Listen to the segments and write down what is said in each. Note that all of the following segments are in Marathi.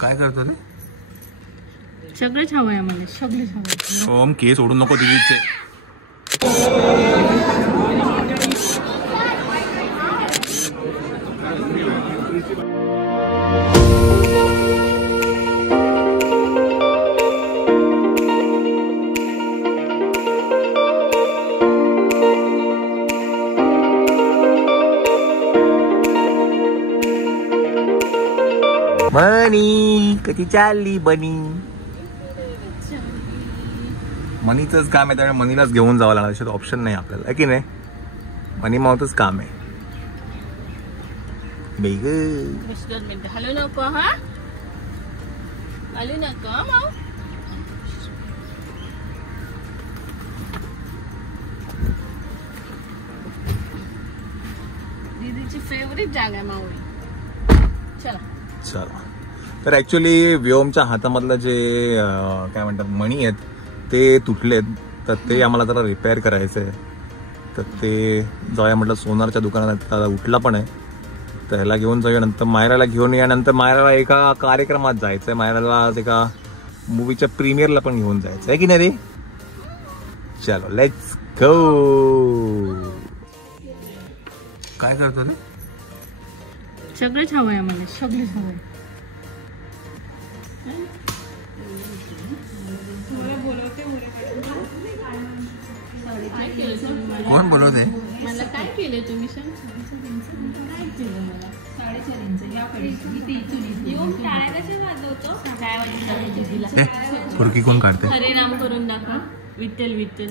काय करतो रे? सगळंच हवंय आम्हाला, सगळंच हवंय. ओम केस ओढून नको दिदीचे. मनी कधी चालली बनी? मनीचंच काम आहे, त्यामुळे मनीलाच घेऊन जावं लागणार, अशा ऑप्शन नाही आपल्याला, आहे की नाही? मनी मावतच काम आहे. हॅलो नको, हा हॅलो नको माऊ. दीदीची फेवरेट जागा आहे माऊली. चला, तर ऍक्च्युली व्योमच्या हातामधलं जे काय म्हणतात मणी आहेत ते तुटलेत, तर ते आम्हाला जरा रिपेअर करायचं आहे. तर ते जाऊया म्हटलं सोनारच्या दुकानात. त्याला उठला पण आहे, तर ह्याला घेऊन जाऊया. नंतर मायराला घेऊन या. नंतर मायराला एका कार्यक्रमात जायचं आहे, मायराला एका मूवीच्या प्रीमियरला पण घेऊन जायचं आहे की नाही रे? चलो लेट्स गो. काय करतो रे? सगळंच हवंय आम्हाला, सगळंच हवंय. कोण बोलवते? मला काय केलं तुम्ही? फुरकी कोण काढते? हरे नाम करून दाखवा. विठ्ठल विठ्ठल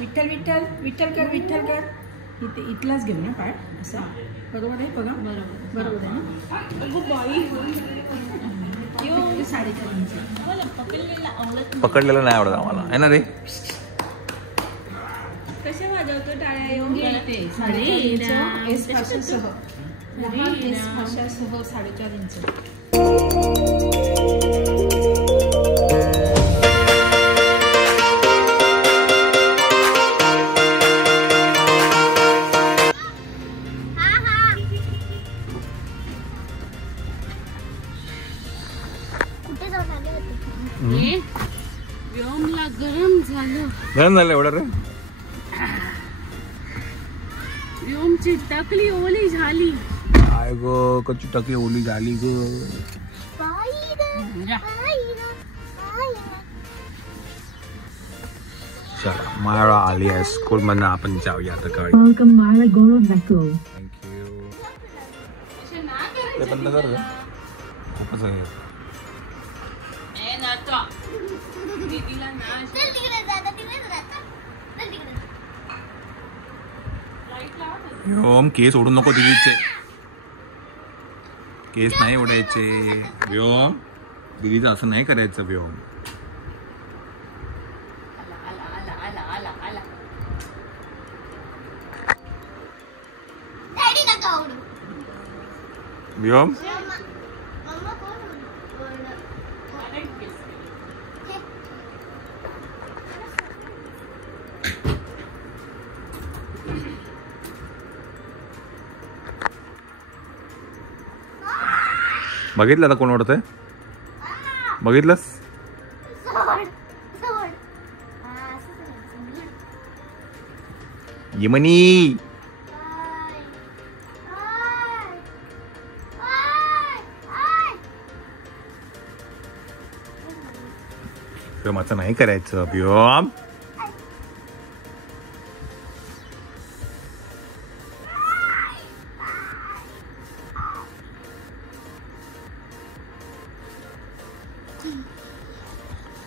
विठ्ठल विठ्ठल विठ्ठल कर, विठ्ठल कर. इथे इथलाच घेऊ ना पाय असा. बरोबर आहे बघा, बरोबर आहे ना. 4.5 इंच पकडलेला नाही आवडत आम्हाला, आहे ना रे? कसे वाजवतो टाळ्या? येऊन एस भाषासह 4.5 इंच. व्योमला गरम झालं एवढं रे. व्योमची टकली ओली झाली. काय गो, कच्ची टकली ओली झाली ग. चला, मायरा आली आहे स्कूल मधून, आपण जाऊया आता गाडी. Welcome Myra Gorovecko. थँक्यू. ते बंद कर रे, खूपच आहे. व्योम केस ओढून नको दिदीचे. केस नाही ओढायचे व्योम, दिदीचं असं नाही करायचं व्योम. व्योम बघितलं आता कोण ओढतंय? बघितलंस? यमनी व्योमाचं नाही करायचं व्योम.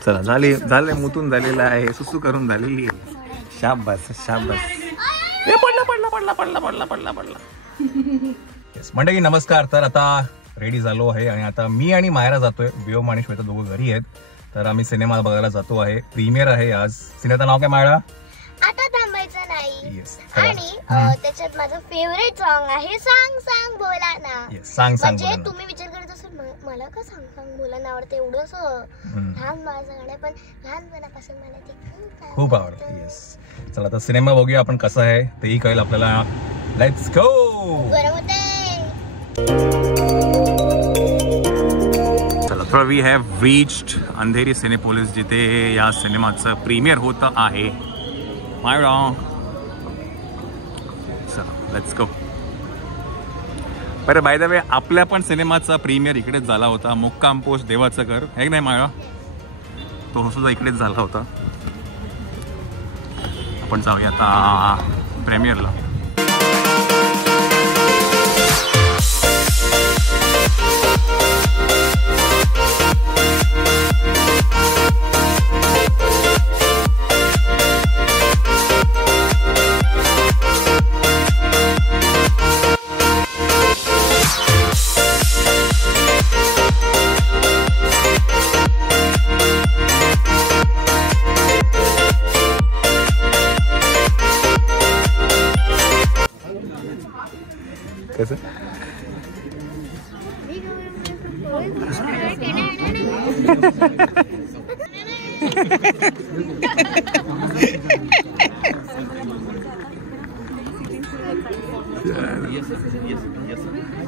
चला, झाले मुतून झालेलं आहे, सुसू करून झालेली आहे. शाबास शाबास. पडला. मंडळी नमस्कार. तर आता रेडी झालो आहे आणि आता मी आणि मायरा जातोय. व्योम आणि श्वेता दोघं घरी आहेत, तर आम्ही सिनेमा बघायला जातो आहे. प्रीमियर आहे आज. सिनेमाचं नाव काय मायरा? आता थांबायचं नाही. आणि त्याच्यात माझं फेवरेट सॉन्ग आहे सांग सांग बोला ना. सांग सांग म्हणजे तुम्ही विचार करत असाल मला का सांग सांग बोला ना आवडतं, एवढंच लहान माझं गाणं, पण लहानपणापासून मला ते खूप आवडतं. येस, चला आता सिनेमा बघूया आपण कसं आहे तेही कळेल आपल्याला. Let's go. बरं होते. तर we have reached Andheri Cinepolis, जिथे या सिनेमाचं प्रीमियर होतं आहे. My wrong. चला लेट्स गो. बरं, बाय द वे आपल्या पण सिनेमाचा प्रीमियर इकडेच झाला होता. मुक्काम पोस्ट देवाचं घर आहे नाही माया, तो सुद्धा इकडेच झाला होता. आपण जाऊया आता प्रीमियरला. कसं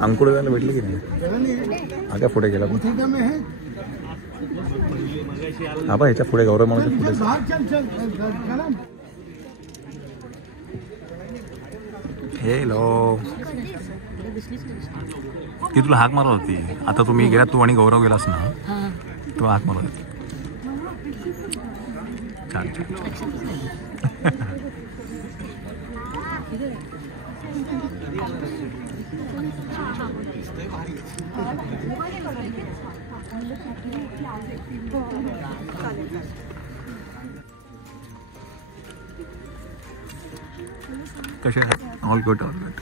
अंकुर जायला भेटली की नाही? हा काय पुढे गेला हा ह्याच्या पुढे गौरव म्हणून पुढे. हेलो, ती तुला हाक मारत होती. आता तुम्ही गेला, तू आणि गौरव गेलास ना, तू हाक मारत होती. छान छान. कसे ऑल गुड ऑल गुड.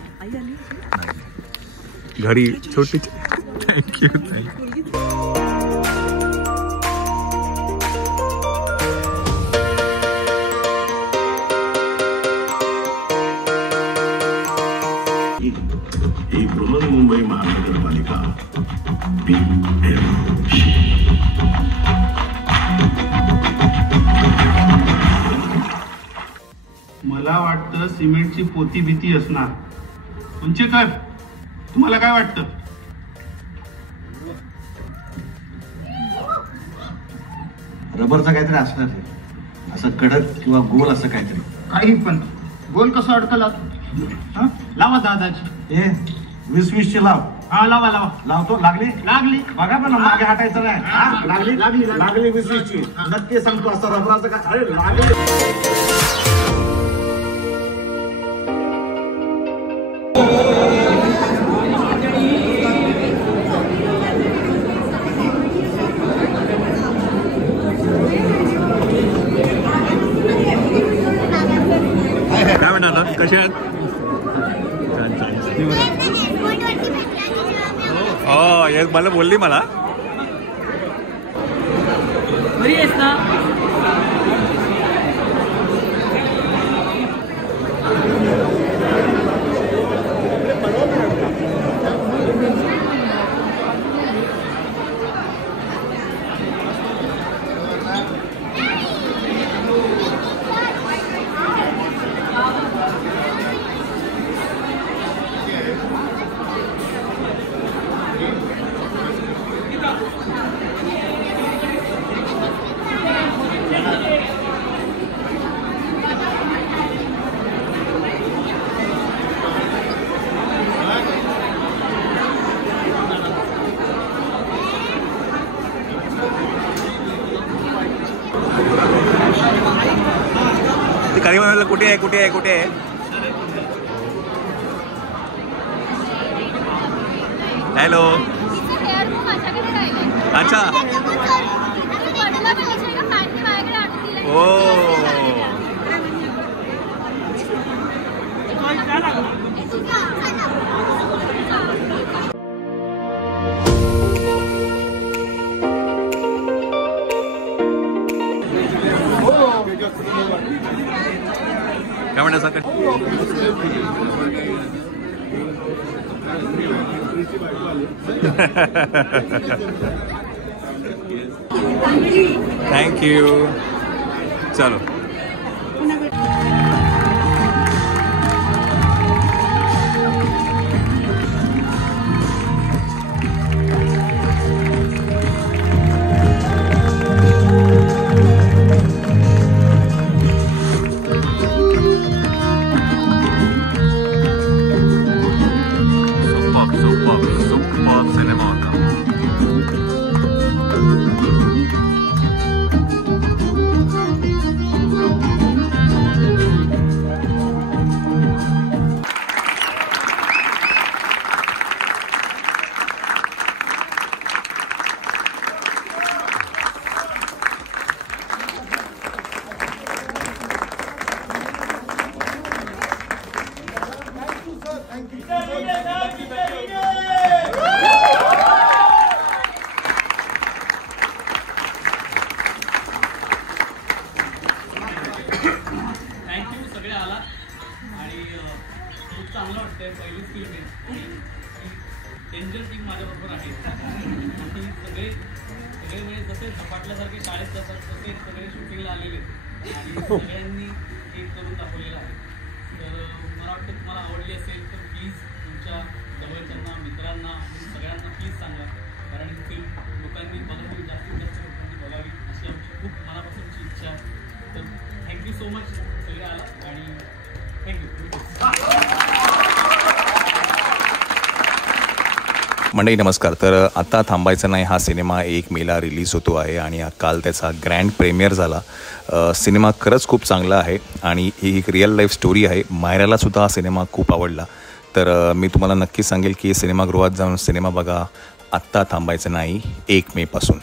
घरी छोटी. Thank you thank you. ही बृहन्मुंबई महानगरपालिका मला वाटतं सिमेंटची पोती भीती असणार. उंचेकर, तुम्हाला काय वाटतं? रबरचा काहीतरी असणार आहे, असं कडक किंवा गोल असं काहीतरी. काही पण. गोल कसं अडकला? लावा दादाची. 20-20 लाव. हा लावा लावा. लावतो. लागली लागली. बघा पण मागे हटायचं नाही. लागली लागली लागली 20-20ची. नक्की सांगतो. असं रबराचं काय? अरे लागली. काय म्हणाला? कशा आहेत? हो, एक मला बोलली मला. बरी आहेस ना? काही म्हणाला कुठे आहे कुठे आहे कुठे आहे? हॅलो. अच्छा. ओ काय म्हणता सर? थँक्यू. चलो. सुपर सिनेमा होता. थँक्यू सगळे आला आणि खूप चांगलं वाटतंय. पहिलीच फिल्म आहे. डेंजर टीम माझ्याबरोबर आहे आणि सगळे म्हणजे जसे झपाटल्यासारखे शाळेत जातात तसे सगळे शूटिंगला आलेले आणि सगळ्यांनी एक करून दाखवलेलं आहे. तर मला वाटतं तुम्हाला आवडली असेल तर प्लीज तुमच्या जवळच्यांना मित्रांना सगळ्यांना प्लीज सांगा, कारण ही फिल्म लोकांनी बघावी, जास्तीत जास्त लोकांनी बघावी अशी आमची खूप मनापासूनची इच्छा आहे. तर थँक्यू सो मच सगळे आला आणि थँक्यू. मंडळी नमस्कार. तर आता थांबायचं नाही हा सिनेमा 1 मेला रिलीज होतो आहे आणि काल त्याचा ग्रँड प्रीमियर झाला. सिनेमा खरंच खूप चांगला आहे आणि ही एक रिअल लाईफ स्टोरी आहे. मायरालासुद्धा हा सिनेमा खूप आवडला. तर मी तुम्हाला नक्की सांगेल की सिनेमागृहात जाऊन सिनेमा बघा. आत्ता थांबायचं नाही 1 मे पासून.